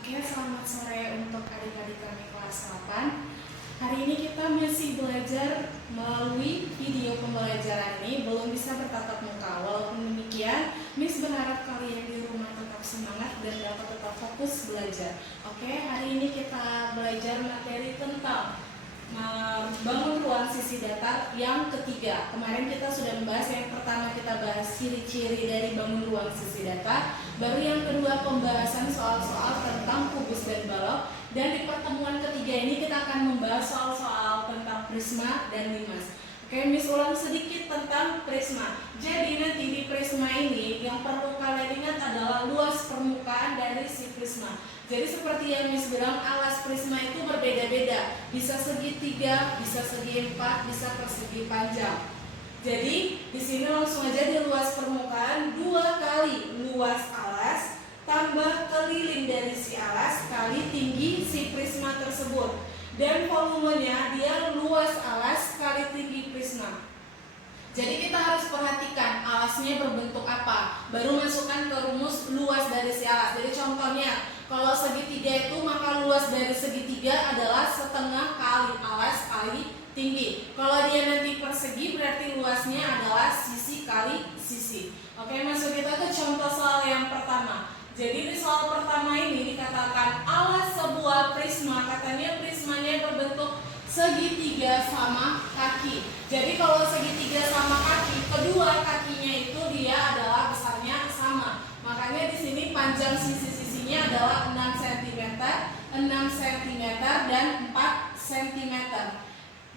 Oke, selamat sore untuk adik-adik kami kelas 8. Hari ini kita masih belajar melalui video pembelajaran ini, belum bisa bertatap muka. Walaupun demikian, Miss berharap kalian di rumah tetap semangat dan dapat tetap fokus belajar. Oke, hari ini kita belajar materi tentang bangun ruang sisi datar yang ketiga. Kemarin kita sudah membahas yang pertama, kita bahas ciri-ciri dari bangun ruang sisi datar. Baru yang kedua pembahasan soal-soal tentang kubus dan balok. Dan di pertemuan ketiga ini kita akan membahas soal-soal tentang prisma dan limas. Oke, Miss ulang sedikit tentang prisma. Jadi nanti di prisma ini yang perlu kalian ingat adalah luas permukaan dari si prisma. Jadi seperti yang Miss bilang, alas prisma itu berbeda-beda. Bisa segitiga, bisa segi empat, bisa persegi panjang. Jadi di sini langsung aja di luas permukaan 2 kali luas alas tambah keliling dari si alas kali tinggi si prisma tersebut. Dan volumenya dia luas alas kali tinggi prisma. Jadi kita harus perhatikan alasnya berbentuk apa, baru masukkan ke rumus luas dari si alas. Jadi contohnya, kalau segitiga itu maka luas dari segitiga adalah setengah kali alas kali tinggi. Kalau dia nanti persegi berarti luasnya adalah sisi kali sisi. Oke, masuk kita ke contoh soal yang pertama. Jadi di soal pertama ini dikatakan alas sebuah prisma, katanya prismanya berbentuk segitiga sama kaki. Jadi kalau segitiga sama kaki, kedua kakinya itu dia adalah besarnya sama. Makanya di sini panjang sisi-sisinya adalah 6 cm, 6 cm dan 4 cm.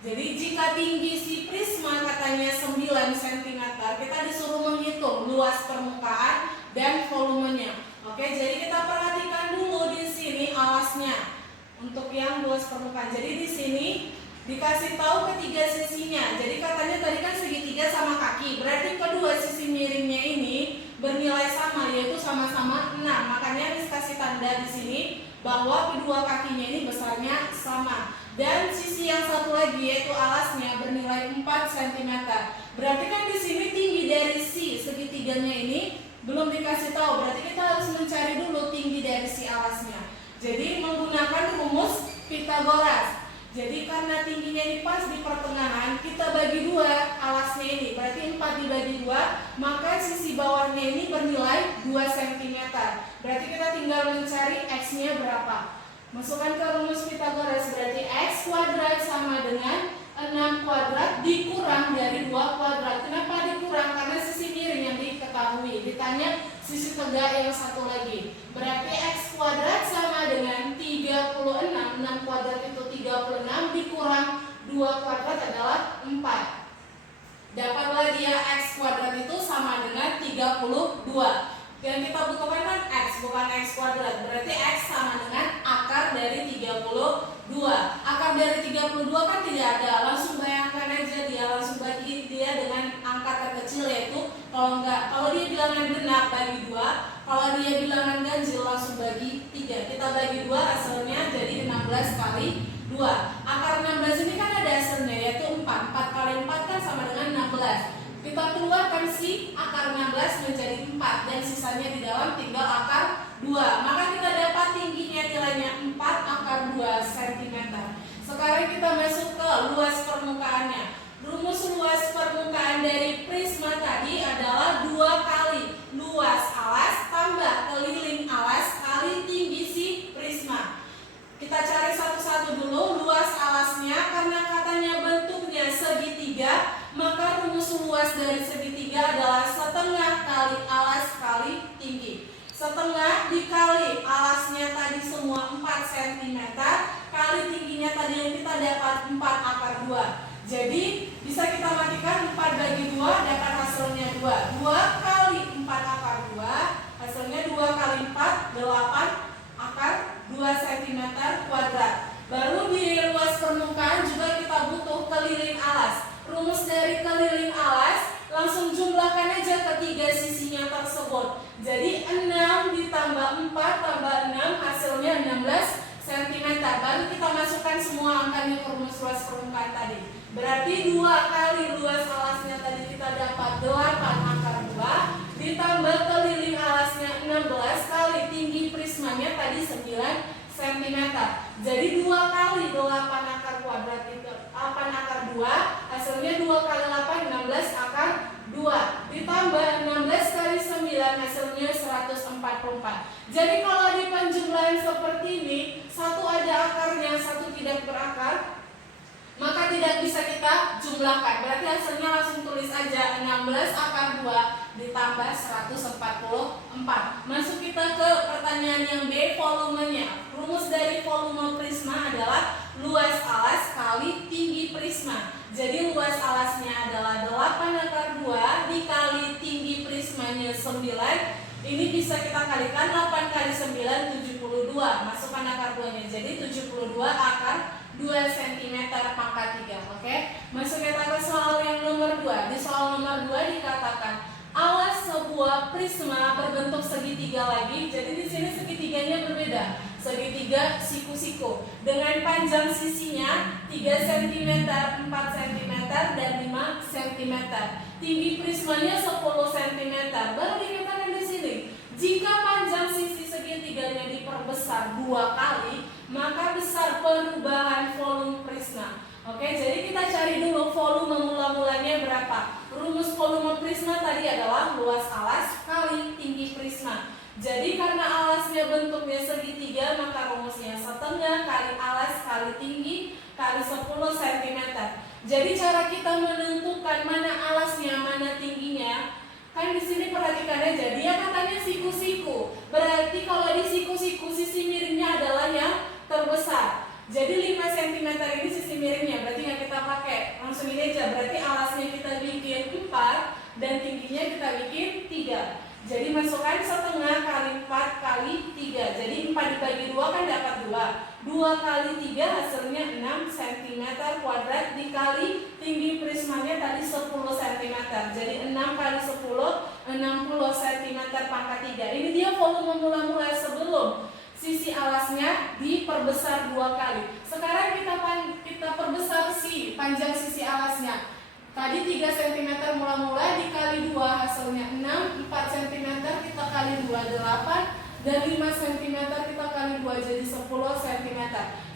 Jadi jika tinggi si prisma katanya 9 cm, kita disuruh menghitung luas permukaan dan volumenya. Oke, jadi kita perhatikan dulu di sini alasnya untuk yang luas permukaan. Jadi di sini dikasih tahu ketiga sisinya. Jadi katanya tadi kan segitiga sama kaki, berarti kedua sisi miringnya ini bernilai sama, yaitu sama-sama 6. Makanya dikasih tanda di sini bahwa kedua kakinya ini besarnya sama. Dan sisi yang satu lagi yaitu alasnya bernilai 4 cm. Berarti kan di sini tinggi dari si segitiganya ini belum dikasih tahu. Berarti kita harus mencari dulu tinggi dari si alasnya. Jadi menggunakan rumus Pitagoras. Jadi karena tingginya ini pas di pertengahan, kita bagi 2 alasnya ini. Berarti 4 dibagi 2, maka sisi bawahnya ini bernilai 2 cm. Berarti kita tinggal mencari X-nya berapa. Masukkan ke rumus Pitagoras, berarti X kuadrat sama dengan 6 kuadrat dikurang dari 2 kuadrat. Kenapa dikurang? Karena sisi miring yang diketahui. Ditanya sisi tegak yang satu lagi. Berarti X kuadrat sama dengan 36. 6 kuadrat itu 36 dikurang 2 kuadrat adalah 4. Dapatlah dia X kuadrat itu sama dengan 32. Yang kita butuhkan kan X, bukan X kuadrat. Berarti X sama dengan akar dari 32. Akar dari 32 kan tidak ada. Langsung bayangkan aja, dia langsung bagi dia dengan angka terkecil, yaitu kalau dia bilangan genap bagi 2, kalau dia bilangan ganjil langsung bagi 3. Kita bagi 2 hasilnya jadi 16 kali 2. Akar 16 ini kan ada hasilnya yaitu 4. 4 kali 4 kan sama dengan 16. Kita keluarkan si akar 16 menjadi 4 dan sisanya di dalam tinggal akar 2. Maka kita dapat tingginya nilainya 4 akar 2 cm. Sekarang kita masuk ke luas permukaannya. Rumus luas permukaan dari prisma tadi adalah 2 kali luas alas tambah keliling alas kali tinggi si prisma. Kita cari satu-satu dulu luas alasnya. Karena katanya bentuknya segitiga, maka rumus luas dari segitiga adalah setengah kali alas kali tinggi. Setengah dikali alasnya tadi semua 4 cm kali tingginya tadi yang kita dapat 4 akar 2. Jadi bisa kita matikan 4 bagi 2 dapat hasilnya 2. 2 kali 4 akar 2 hasilnya 2 kali 4 8 akar 2 cm kuadrat. Baru di luas permukaan juga kita butuh keliling alas. Rumus dari keliling alas langsung jumlahkan aja ketiga sisinya tersebut. Jadi 6 ditambah 4 tambah 6 hasilnya 16 cm. Baru kita masukkan semua angkanya ke rumus luas permukaan tadi. Berarti 2 kali luas alasnya tadi kita dapat 8 akar 2 ditambah keliling alasnya 16 kali tinggi prismanya tadi 9 cm. Jadi 2 kali 8 akar kuadrat itu 8 akar 2, hasilnya 2 kali 8 16 akar 2 ditambah 16 kali 9 hasilnya 144. Jadi kalau di penjumlahan seperti ini, satu ada akarnya, satu tidak berakar, maka tidak bisa kita jumlahkan. Berarti hasilnya langsung tulis aja 16 akar 2 ditambah 144. Masuk kita ke pertanyaan yang B, volumenya. Rumus dari volume prisma adalah luas alas kali tinggi prisma. Jadi luas alasnya adalah 8 akar 2 dikali tinggi prismanya 9. Ini bisa kita kalikan 8 kali 9 72. Masukkan akar 2-nya. Jadi 72 akar 2 cm pangkat 3. Oke. Masuk kita ke soal yang nomor 2. Di soal nomor 2 dikatakan alas sebuah prisma berbentuk segitiga lagi. Jadi di sini segitiganya berbeda. Segitiga siku-siku dengan panjang sisinya 3 cm, 4 cm, dan 5 cm. Tinggi prismanya 10 cm. Baru dikatakan di sini, jika panjang sisi segitiganya diperbesar 2 kali, maka besar perubahan volume prisma. Oke, jadi kita cari dulu volume mula-mulanya berapa. Rumus volume prisma tadi adalah luas alas kali tinggi prisma. Jadi karena alasnya bentuknya segitiga, maka rumusnya setengah kali alas kali tinggi kali 10 cm. Jadi cara kita menentukan mana alasnya, mana tingginya, kan di sini perhatikan aja, dia katanya siku-siku. Berarti kalau di siku-siku sisi miringnya adalah yang terbesar. Jadi 5 cm ini sisi miringnya, berarti nggak kita pakai. Langsung ini aja, berarti alasnya kita bikin 4 dan tingginya kita bikin 3. Jadi masukkan setengah kali 4 kali 3. Jadi 4 dibagi 2 kan dapat 2. 2 kali 3 hasilnya 6 cm kuadrat dikali tinggi prismanya tadi 10 cm. Jadi 6 kali 10 60 cm pangkat 3. Ini dia volume mula-mula sebelum sisi alasnya diperbesar 2 kali. Sekarang kita perbesar panjang sisi alasnya. Tadi 3 cm mula-mula dikali 2 hasilnya 6, 4 cm kita kali 2 8, dan 5 cm kita kali 2 jadi 10 cm.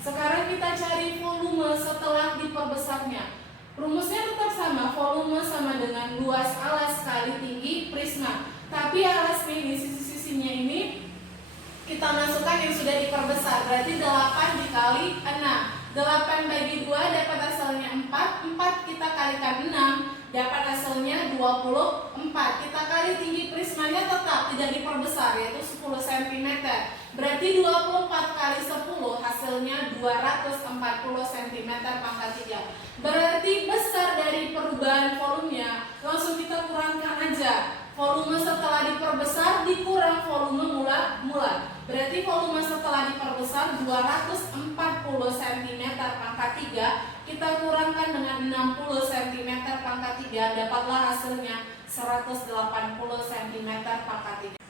Sekarang kita cari volume setelah diperbesarnya. Rumusnya tetap sama, volume sama dengan luas alas kali tinggi prisma. Tapi alasnya ini, sisi-sisinya ini kita masukkan yang sudah diperbesar, berarti 8 dikali 6. 8 bagi 2 dapat hasilnya 4. 4 kita kalikan 6 dapat hasilnya 24. Kita kali tinggi prismanya tetap tidak diperbesar, yaitu 10 cm. Berarti 24 kali 10 hasilnya 240 cm pangkat 3. Berarti besar dari perubahan volumenya. Langsung kita kurangkan aja. Volume setelah diperbesar dikurang volume mula-mula. Berarti volume setelah diperbesar 240 cm pangkat 3, kita kurangkan dengan 60 cm pangkat 3, dapatlah hasilnya 180 cm pangkat 3.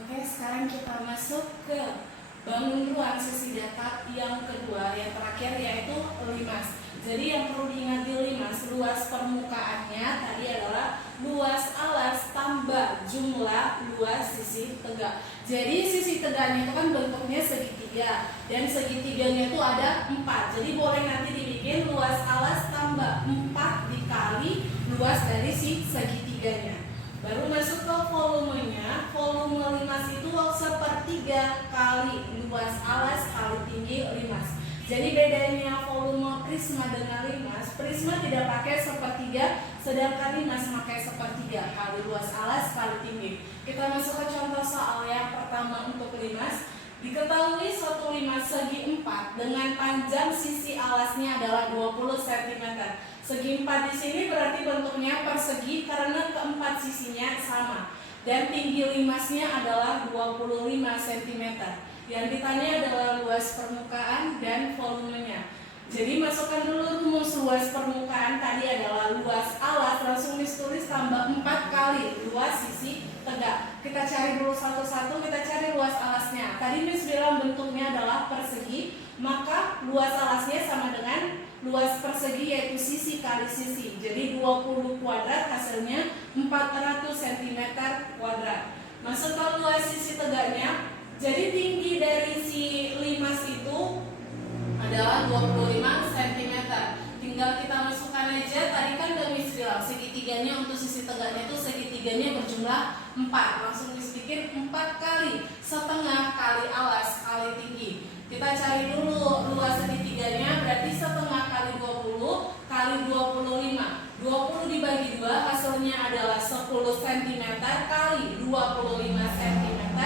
Oke, sekarang kita masuk ke bangun ruang sisi data yang kedua, yang terakhir yaitu limas. Jadi yang perlu diingat di limas, luas permukaannya tadi adalah luas alas tambah jumlah luas sisi tegak. Jadi sisi tegaknya itu kan bentuknya segitiga, dan segitiganya itu ada 4. Jadi boleh nanti dibikin luas alas tambah 4 dikali luas dari si segitiganya. Baru masuk ke volumenya. Volume limas itu sepertiga kali luas alas kali tinggi limas. Jadi bedanya volume prisma dengan limas, prisma tidak pakai sepertiga, sedangkan limas pakai sepertiga kali luas alas kali tinggi. Kita masuk ke contoh soal yang pertama untuk limas. Diketahui suatu limas segi 4 dengan panjang sisi alasnya adalah 20 cm. Segi 4 di sini berarti bentuknya persegi karena keempat sisinya sama. Dan tinggi limasnya adalah 25 cm. Yang ditanya adalah luas permukaan dan volumenya. Jadi masukkan dulu rumus luas permukaan tadi adalah luas alas, langsung ditulis tambah 4 kali luas sisi tegak. Kita cari dulu satu-satu, kita cari luas alasnya. Tadi Miss bilang bentuknya adalah persegi, maka luas alasnya sama dengan luas persegi yaitu sisi kali sisi. Jadi 20 kuadrat hasilnya 400 cm kuadrat. Masuk ke luas sisi tegaknya. Jadi tinggi dari si 4. Langsung Miss bikin 4 kali setengah kali alas kali tinggi. Kita cari dulu luas segitiganya, berarti setengah kali 20 kali 25. 20 dibagi 2 hasilnya adalah 10 cm kali 25 cm.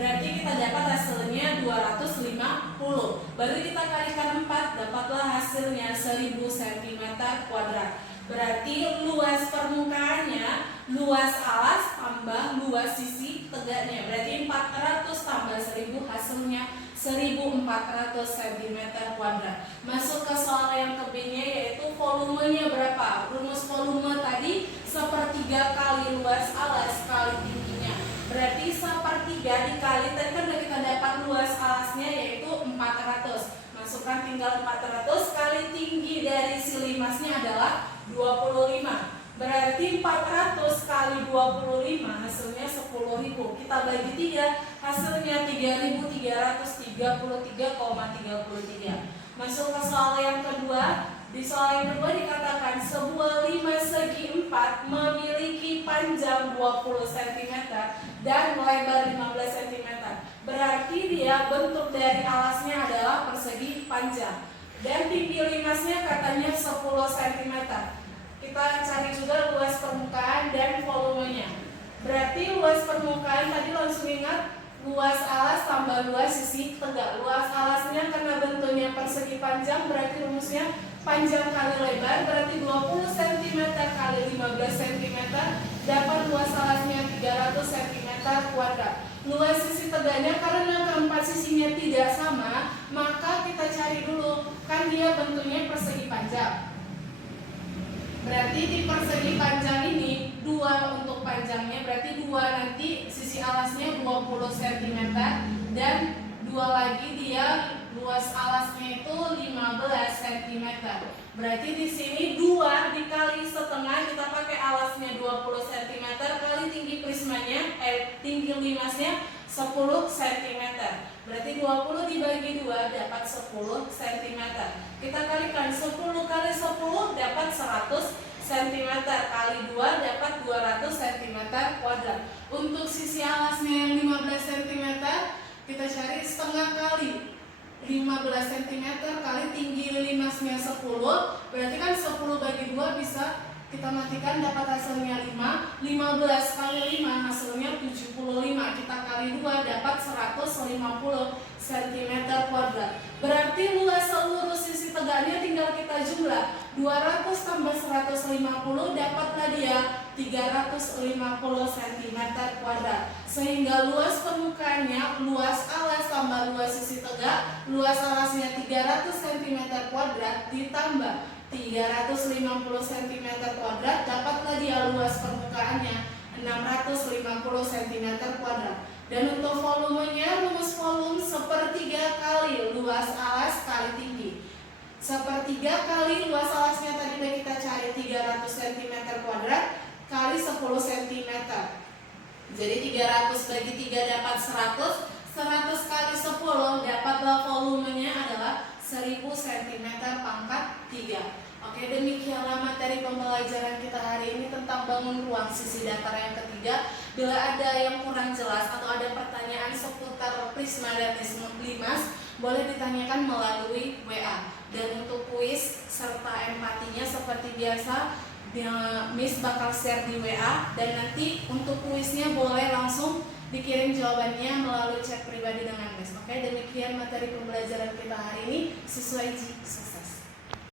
Berarti kita dapat hasilnya 250. Baru kita kalikan 4, dapatlah hasilnya 1000 cm kuadrat. Berarti luas permukaannya, luas alas tambah luas sisi tegaknya. Berarti 400 tambah 1000 hasilnya 1400 cm kuadrat. Masuk ke soal yang ke B-nya, yaitu volumenya berapa? Rumus volume tadi sepertiga kali luas alas kali tingginya. Berarti sepertiga dikali, tadi kan udah kita dapat luas alasnya yaitu 400. Masukkan tinggal 400 kali tinggi dari si limasnya adalah 25. Berarti 400 kali 25 hasilnya 10.000. Kita bagi 3, hasilnya 3.333,33. Masuk ke soal yang kedua. Di soal yang kedua dikatakan sebuah limas segi 4 memiliki panjang 20 cm dan lebar 15 cm. Berarti dia bentuk dari alasnya adalah persegi panjang. Dan tinggi limasnya katanya 10 cm. Kita cari juga luas permukaan dan volumenya. Berarti luas permukaan tadi langsung ingat luas alas tambah luas sisi tegak. Luas alasnya karena bentuknya persegi panjang, berarti rumusnya panjang kali lebar, berarti 20 cm kali 15 cm, dapat luas alasnya 300 cm kuadrat. Luas sisi tegaknya karena keempat sisinya tidak sama, maka kita cari dulu, kan dia bentuknya persegi panjang. Berarti di persegi panjang ini 2 untuk panjangnya, berarti 2 nanti sisi alasnya 20 cm dan 2 lagi dia luas alasnya itu 15 cm. Berarti di sini 2 dikali setengah, kita pakai alasnya 20 cm kali tinggi prismanya, tinggi limasnya 10 cm. Berarti 20 dibagi 2 dapat 10 cm. Kita kalikan 10 kali 10 dapat 100 cm kali 2 dapat 200 cm kuadrat. Untuk sisi alasnya yang 15 cm kita cari setengah kali 15 cm kali tinggi limasnya 10. Berarti kan 10 bagi 2 bisa kita matikan, dapat hasilnya 5. 15 kali 5 hasilnya 75. Kita kali 2 dapat 150 cm kuadrat. Berarti luas seluruh sisi tegaknya tinggal kita jumlah. 200 tambah 150 dapatlah dia 350 cm kuadrat. Sehingga luas permukaannya, luas alas tambah luas sisi tegak, luas alasnya 300 cm kuadrat ditambah 350 cm kuadrat, dapatlah dia luas permukaannya 650 cm kuadrat. Dan untuk volumenya, rumus volume sepertiga kali luas alas kali tinggi. Sepertiga kali luas alasnya tadi udah kita cari 300 cm kuadrat kali 10 cm. Jadi 300 bagi 3 dapat 100. 100 kali 10 dapatlah volumenya adalah 1000 cm pangkat 3. Oke, demikianlah materi pembelajaran kita hari ini tentang bangun ruang sisi datar yang ketiga. Bila ada yang kurang jelas atau ada pertanyaan seputar prisma dan limas, boleh ditanyakan melalui WA. Dan untuk kuis serta empatinya seperti biasa, Miss bakal share di WA. Dan nanti untuk kuisnya boleh langsung dikirim jawabannya melalui chat pribadi dengan Miss. Oke, demikian materi pembelajaran kita hari ini. Siswa Iji, sukses.